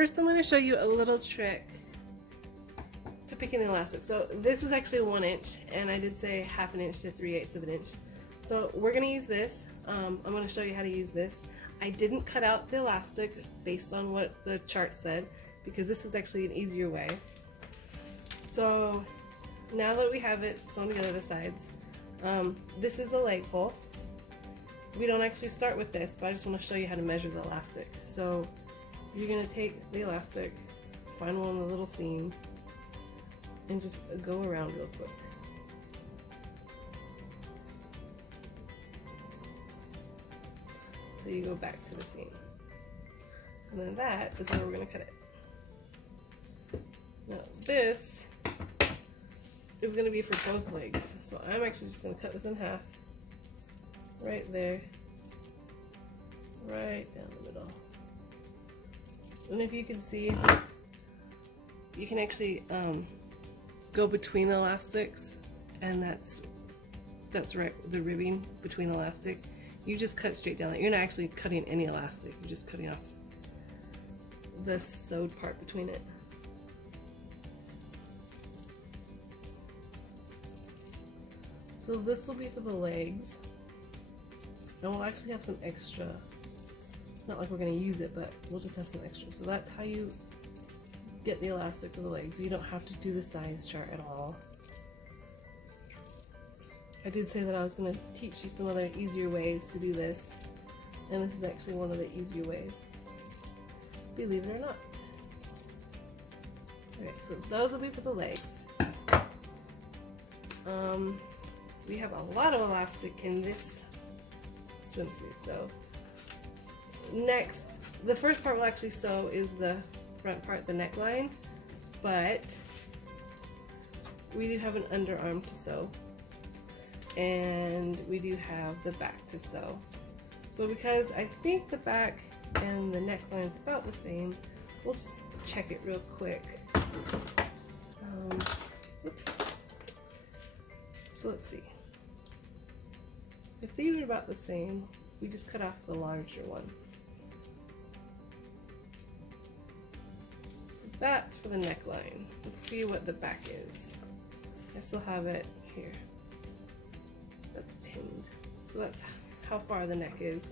first I'm going to show you a little trick to picking the elastic. So this is actually 1 inch, and I did say 1/2 inch to 3/8 of an inch. So we're going to use this. I'm going to show you how to use this. I didn't cut out the elastic based on what the chart said, because this is actually an easier way. So now that we have it sewn together the sides, this is a leg hole. We don't actually start with this, but I just want to show you how to measure the elastic. So you're going to take the elastic, find one of the little seams, and just go around real quick. So you go back to the seam. And then that is where we're going to cut it. Now this is going to be for both legs. So I'm actually just going to cut this in half. Right there. Right down the middle. And if you can see, you can actually go between the elastics, and that's right, the ribbing between the elastic. You just cut straight down. You're not actually cutting any elastic. You're just cutting off the sewed part between it. So this will be for the legs. And we'll actually have some extra. Not like we're going to use it, but we'll just have some extra. So that's how you get the elastic for the legs. You don't have to do the size chart at all. I did say that I was going to teach you some other easier ways to do this, and this is actually one of the easier ways, believe it or not. Okay, so those will be for the legs. We have a lot of elastic in this swimsuit, so next, the first part we'll actually sew is the front part, the neckline, but we do have an underarm to sew, and we do have the back to sew. So because I think the back and the neckline is about the same, we'll just check it real quick. Oops. So let's see. If these are about the same, we just cut off the larger one. So that's for the neckline. Let's see what the back is. I still have it here. That's pinned. So that's how far the neck is.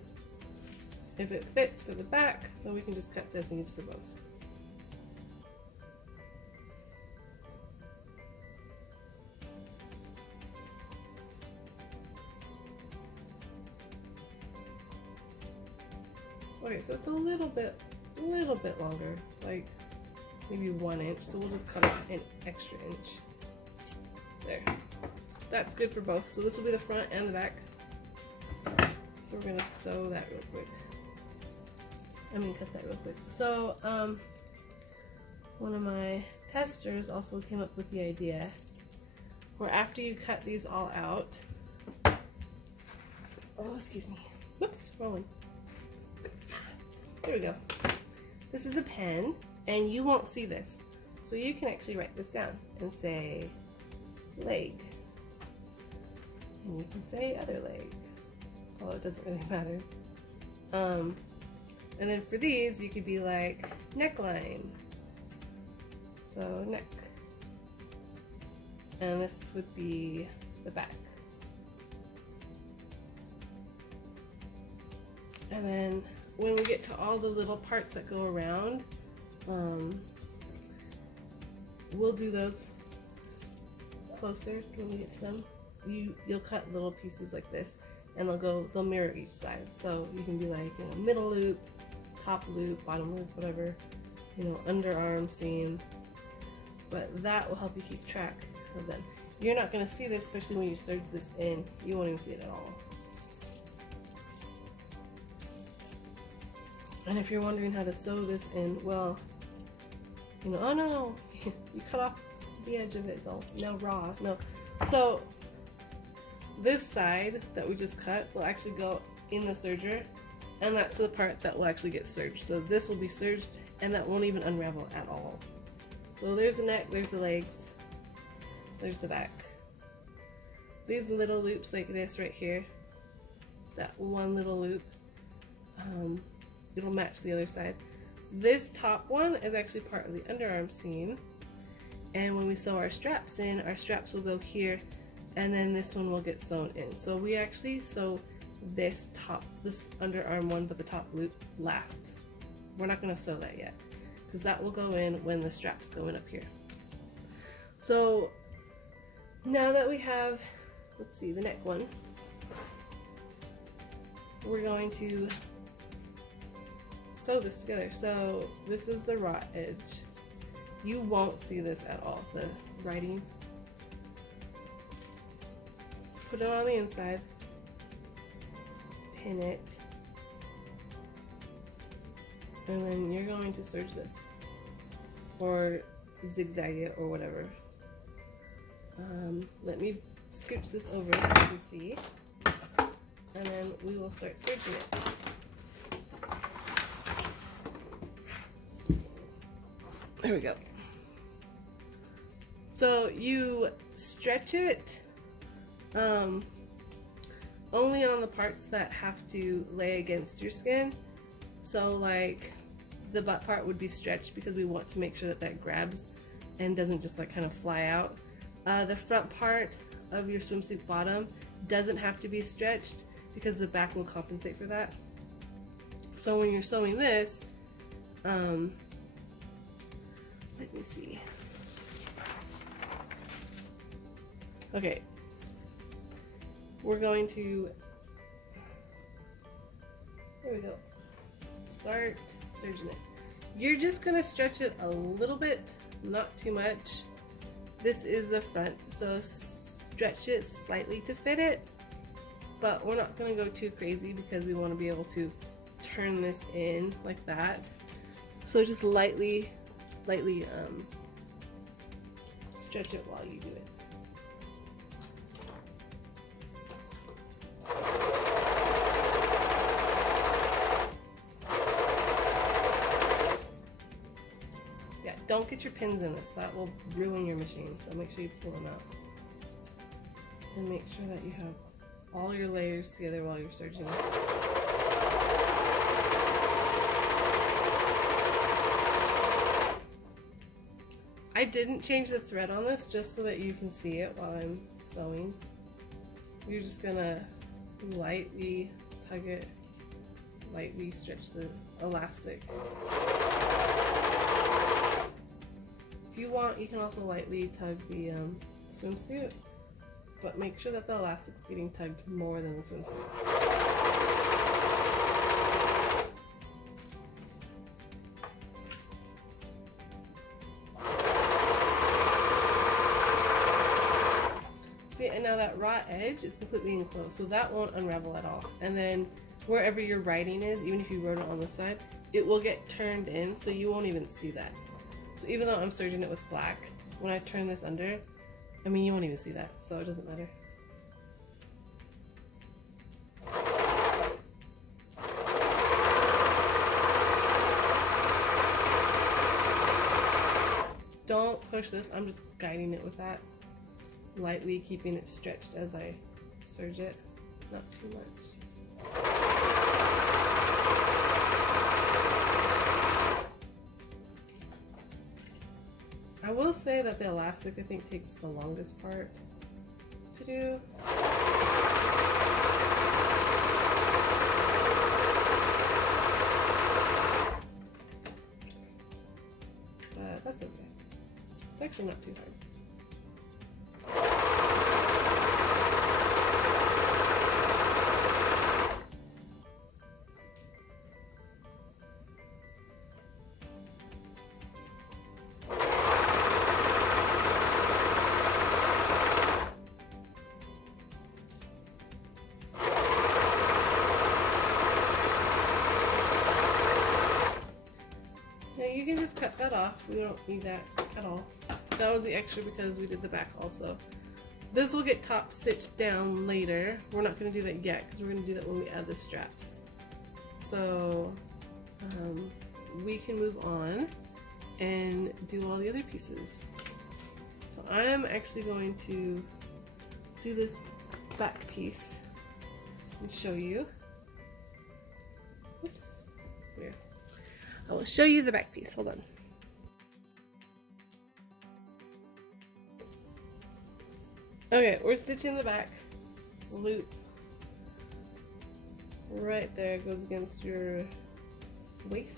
If it fits for the back, then we can just cut this and use it for both. Okay, so it's a little bit longer, like maybe 1 inch. So we'll just cut off an extra inch. There. That's good for both. So this will be the front and the back. So we're gonna sew that real quick. Cut that real quick. So one of my testers also came up with the idea where after you cut these all out, oh excuse me, whoops, wrong one. There we go. This is a pen, and you won't see this. So you can actually write this down and say leg. And you can say other leg. Well, it doesn't really matter. And then for these, you could be like neckline. So neck. And this would be the back. And then when we get to all the little parts that go around, we'll do those closer when we get to them. You'll cut little pieces like this, and they'll mirror each side. So you can be like, middle loop, top loop, bottom loop, whatever, underarm seam. But that will help you keep track of them. You're not going to see this, especially when you serge this in. You won't even see it at all. And if you're wondering how to sew this in, well, oh no, you cut off the edge of it, it's all now raw. No. So this side that we just cut will actually go in the serger, and that's the part that will actually get serged. So this will be serged, and that won't even unravel at all. So there's the neck, there's the legs, there's the back. These little loops like this right here, that one little loop, it'll match the other side. This top one is actually part of the underarm seam, and when we sew our straps in, our straps will go here, and then this one will get sewn in. So we actually sew this underarm one, but the top loop last. We're not going to sew that yet, because that will go in when the straps go in up here. So now that we have, let's see, the neck one, we're going to sew this together. So this is the raw edge. You won't see this at all, the writing. Put it on the inside, pin it, and then you're going to serge this, or zigzag it, or whatever. Let me scooch this over so you can see, and then we will start serging it. There we go. So you stretch it only on the parts that have to lay against your skin. So like the butt part would be stretched because we want to make sure that that grabs and doesn't just like kind of fly out. The front part of your swimsuit bottom doesn't have to be stretched because the back will compensate for that. So when you're sewing this, let me see. Okay, we're going to, there we go, start serging it. You're just gonna stretch it a little bit, not too much. This is the front, so stretch it slightly to fit it, but we're not gonna go too crazy because we want to be able to turn this in like that. So just lightly stretch it while you do it. Yeah, don't get your pins in this. That will ruin your machine. So make sure you pull them out. And make sure that you have all your layers together while you're serging. I didn't change the thread on this just so that you can see it while I'm sewing. You're just gonna lightly tug it, lightly stretch the elastic. If you want, you can also lightly tug the swimsuit, but make sure that the elastic's getting tugged more than the swimsuit. See, and now that raw edge is completely enclosed, so that won't unravel at all. And then wherever your writing is, even if you wrote it on this side, it will get turned in, so you won't even see that. So even though I'm serging it with black, when I turn this under, I mean, you won't even see that, so it doesn't matter. Don't push this, I'm just guiding it with that. Lightly keeping it stretched as I serge it, not too much. I will say that the elastic, I think, takes the longest part to do. But that's okay. It's actually not too hard. You can just cut that off. We don't need that at all. That was the extra because we did the back also. This will get top stitched down later. We're not going to do that yet because we're going to do that when we add the straps. So we can move on and do all the other pieces. So I'm actually going to do this back piece and show you. Oops, weird. I will show you the back piece. Hold on. Okay, we're stitching the back loop. Right there, it goes against your waist.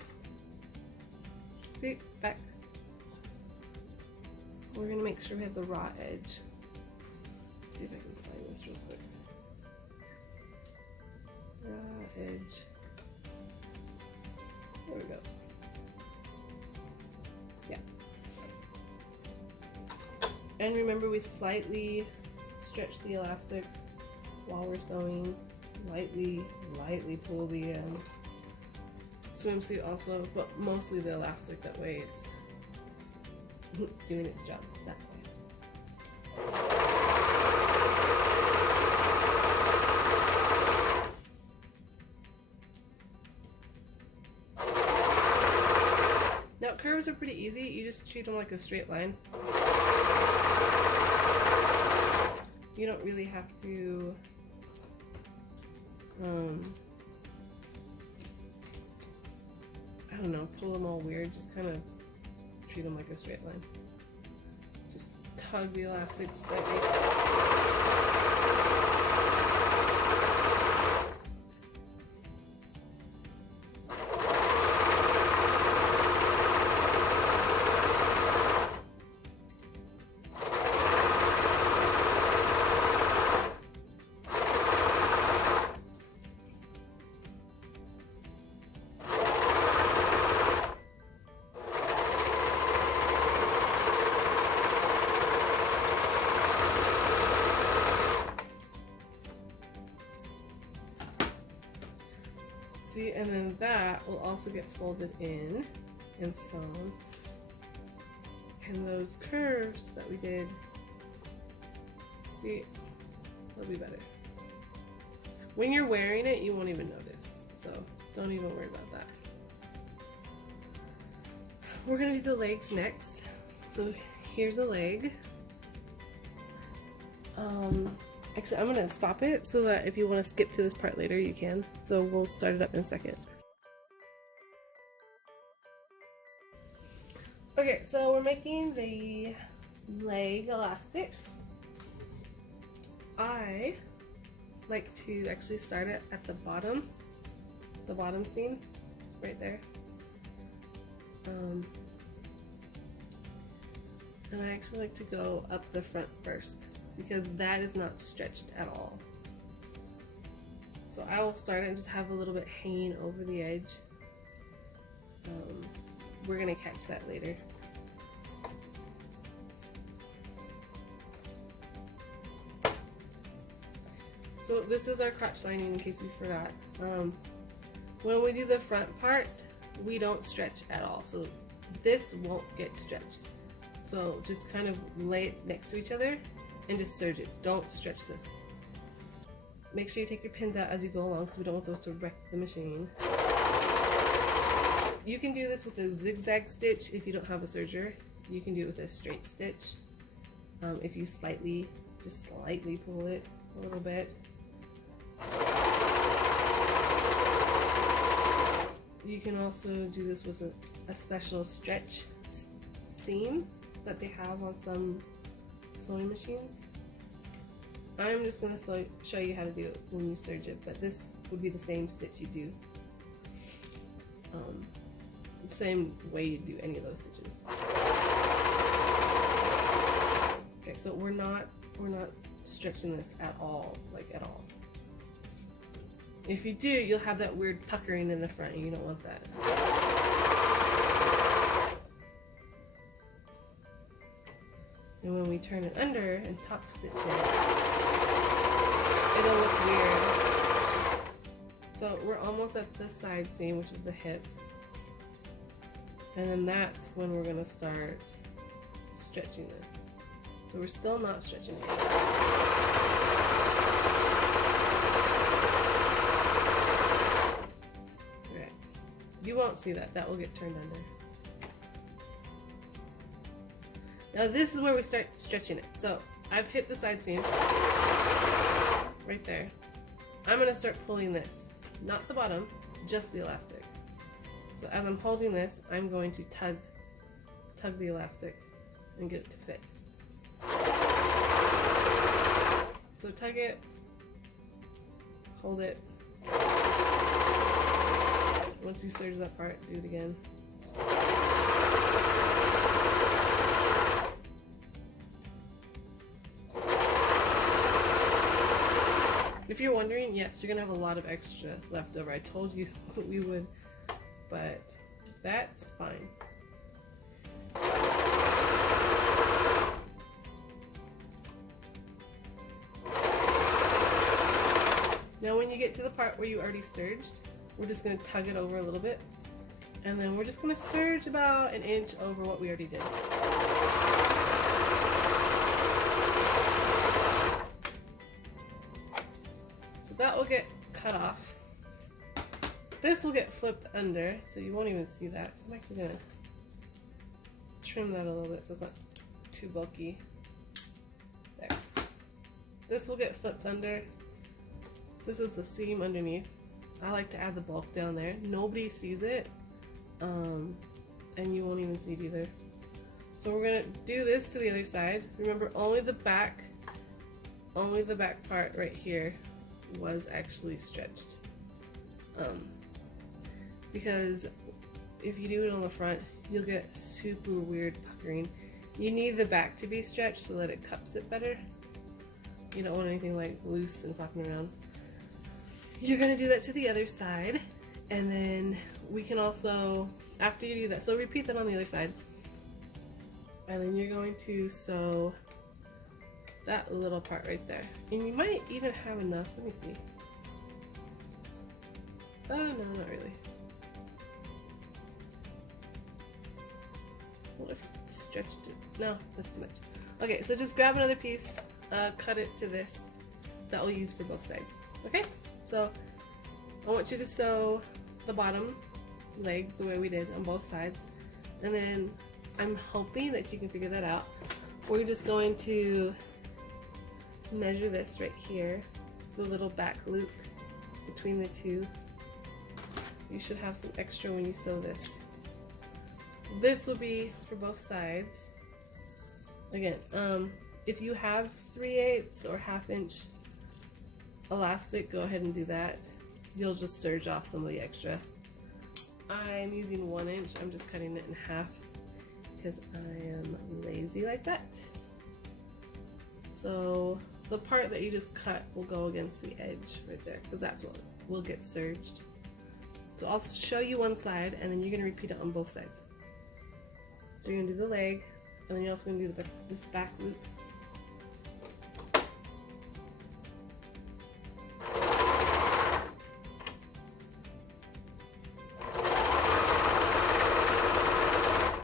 See, back. We're gonna make sure we have the raw edge. Let's see if I can find this real quick. Raw edge. There we go. Yeah. And remember, we slightly stretch the elastic while we're sewing. Lightly pull the swimsuit also, but mostly the elastic. That way it's doing its job that way. Now curves are pretty easy. You just treat them like a straight line. You don't really have to I don't know, pull them all weird. Just kind of treat them like a straight line. Just tug the elastic slightly. See, and then that will also get folded in and sewn. And those curves that we did, see, they'll be better. When you're wearing it, you won't even notice. So don't even worry about that. We're gonna do the legs next. So here's a leg. Actually, I'm gonna stop it so that if you want to skip to this part later, you can. So we'll start it up in a second. Okay, so we're making the leg elastic. I like to actually start it at the bottom seam, right there. And I actually like to go up the front first, because that is not stretched at all. So I will start it and just have a little bit hanging over the edge. We're gonna catch that later. So this is our crotch lining, in case you forgot. When we do the front part, we don't stretch at all. So this won't get stretched. So just kind of lay it next to each other and just serge it. Don't stretch this. Make sure you take your pins out as you go along, because we don't want those to wreck the machine. You can do this with a zigzag stitch if you don't have a serger. You can do it with a straight stitch. If you just slightly pull it a little bit. You can also do this with a special stretch seam that they have on some sewing machines. I'm just going to show you how to do it when you serge it, but this would be the same stitch you do. The same way you do any of those stitches. Okay, so we're not stretching this at all, like at all. If you do, you'll have that weird puckering in the front, and you don't want that. And when we turn it under and top stitch it, it'll look weird. So we're almost at the side seam, which is the hip. And then that's when we're gonna start stretching this. So we're still not stretching it. Okay. You won't see that. That will get turned under. Now this is where we start stretching it. So I've hit the side seam right there. I'm gonna start pulling this, not the bottom, just the elastic. So as I'm holding this, I'm going to tug the elastic and get it to fit. So tug it, hold it. Once you serge that part, do it again. If you're wondering, yes, you're gonna have a lot of extra left over. I told you we would, but that's fine. Now when you get to the part where you already serged, we're just going to tug it over a little bit, and then we're just going to serge about an inch over what we already did. So that will get cut off. This will get flipped under, so you won't even see that. So I'm actually going to trim that a little bit so it's not too bulky. There. This will get flipped under. This is the seam underneath. I like to add the bulk down there. Nobody sees it, and you won't even see it either. So we're gonna do this to the other side. Remember, only the back part right here was actually stretched. Because if you do it on the front, you'll get super weird puckering. You need the back to be stretched so that it cups it better. You don't want anything like loose and flopping around. You're gonna do that to the other side, and then we can also, after you do that, so repeat that on the other side. And then you're going to sew that little part right there. And you might even have enough, let me see. Oh no, not really. What if you stretched it? No, that's too much. Okay, so just grab another piece, cut it to this. That we'll use for both sides, okay? So I want you to sew the bottom leg the way we did on both sides, and then I'm hoping that you can figure that out. We're just going to measure this right here, the little back loop between the two. You should have some extra when you sew this. This will be for both sides. Again, if you have 3/8 or 1/2 inch elastic, go ahead and do that. You'll just serge off some of the extra. I'm using 1 inch. I'm just cutting it in half because I am lazy like that. So the part that you just cut will go against the edge right there because that's what will get serged. So I'll show you one side and then you're going to repeat it on both sides. So you're going to do the leg, and then you're also going to do this back loop.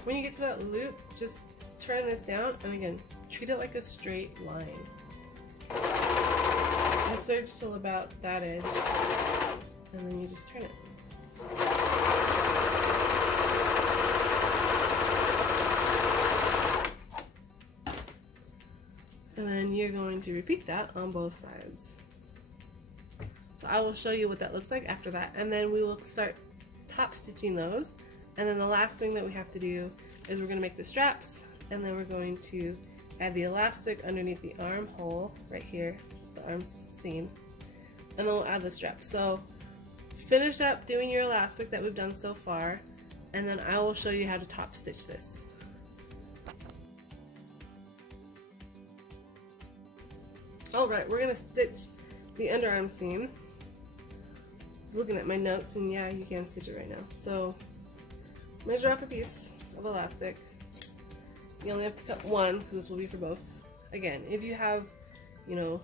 When you get to that loop, just turn this down, and again, treat it like a straight line. You serge till about that edge, and then you just turn it. And then you're going to repeat that on both sides. So I will show you what that looks like after that, and then we will start top stitching those. And then the last thing that we have to do is we're going to make the straps, and then we're going to add the elastic underneath the armhole right here, the arm seam, and then we'll add the straps. So finish up doing your elastic that we've done so far, and then I will show you how to top stitch this. Alright, we're going to stitch the underarm seam. I was looking at my notes, and yeah, you can stitch it right now. So measure off a piece of elastic. You only have to cut one because this will be for both. Again, if you have, you know,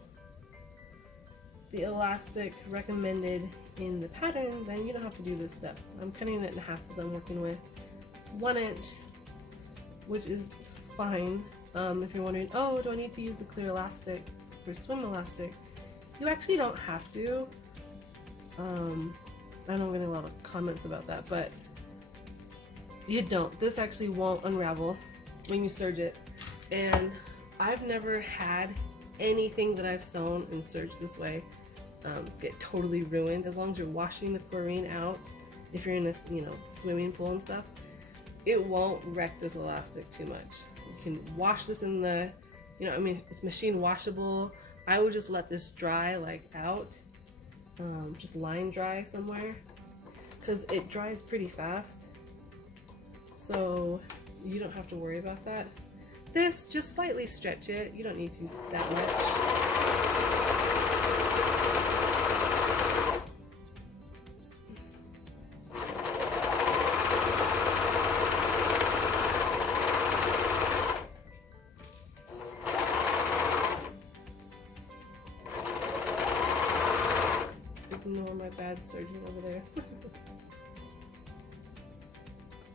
the elastic recommended in the pattern, then you don't have to do this step. I'm cutting it in half because I'm working with 1 inch, which is fine. If you're wondering, oh, do I need to use the clear elastic for swim elastic? You actually don't have to. I know I'm getting a lot of comments about that, but you don't. This actually won't unravel when you serge it. And I've never had anything that I've sewn and serged this way get totally ruined. As long as you're washing the chlorine out if you're in this, you know, swimming pool and stuff, it won't wreck this elastic too much. You can wash this in the, you know, I mean, it's machine washable. I would just let this dry like out, just line dry somewhere, because it dries pretty fast. So you don't have to worry about that. This, just slightly stretch it. You don't need to that much. Ignore my bad Serging over there.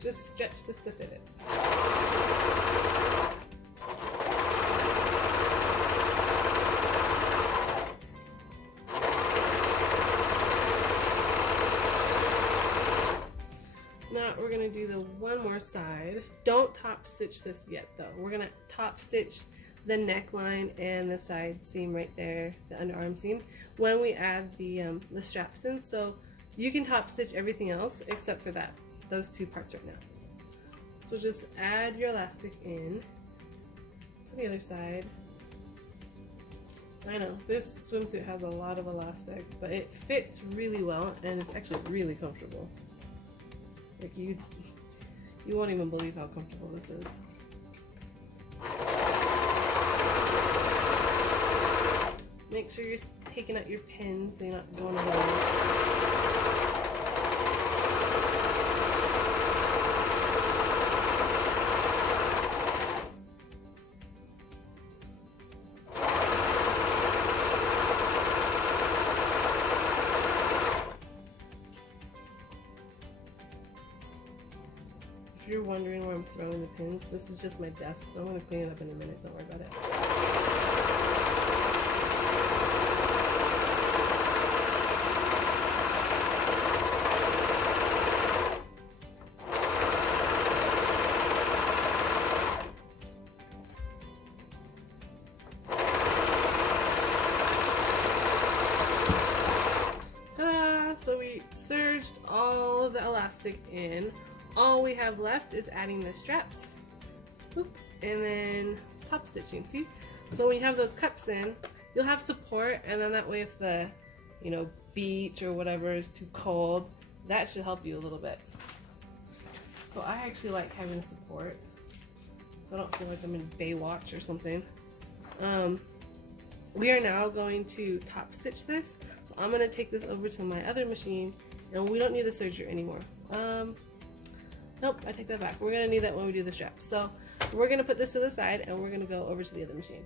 Just stretch this to fit it. Now we're going to do the one more side. Don't top stitch this yet though. We're going to top stitch the neckline and the side seam right there, the underarm seam, when we add the straps in. So you can top stitch everything else except for those two parts right now. So just add your elastic in to the other side. I know this swimsuit has a lot of elastic, but it fits really well and it's actually really comfortable. Like you won't even believe how comfortable this is. Make sure you're taking out your pins so you're not going away. If you're wondering where I'm throwing the pins, this is just my desk, so I'm going to clean it up in a minute. Don't worry about it. So we serged all of the elastic in. All we have left is adding the straps. Oop, and then top stitching, see? So when you have those cups in, you'll have support, and then that way if the, you know, beach or whatever is too cold, that should help you a little bit. So I actually like having support, so I don't feel like I'm in Baywatch or something. We are now going to top stitch this. So I'm going to take this over to my other machine, and we don't need the serger anymore. Nope, I take that back. We're going to need that when we do the straps. So we're going to put this to the side, and we're going to go over to the other machine.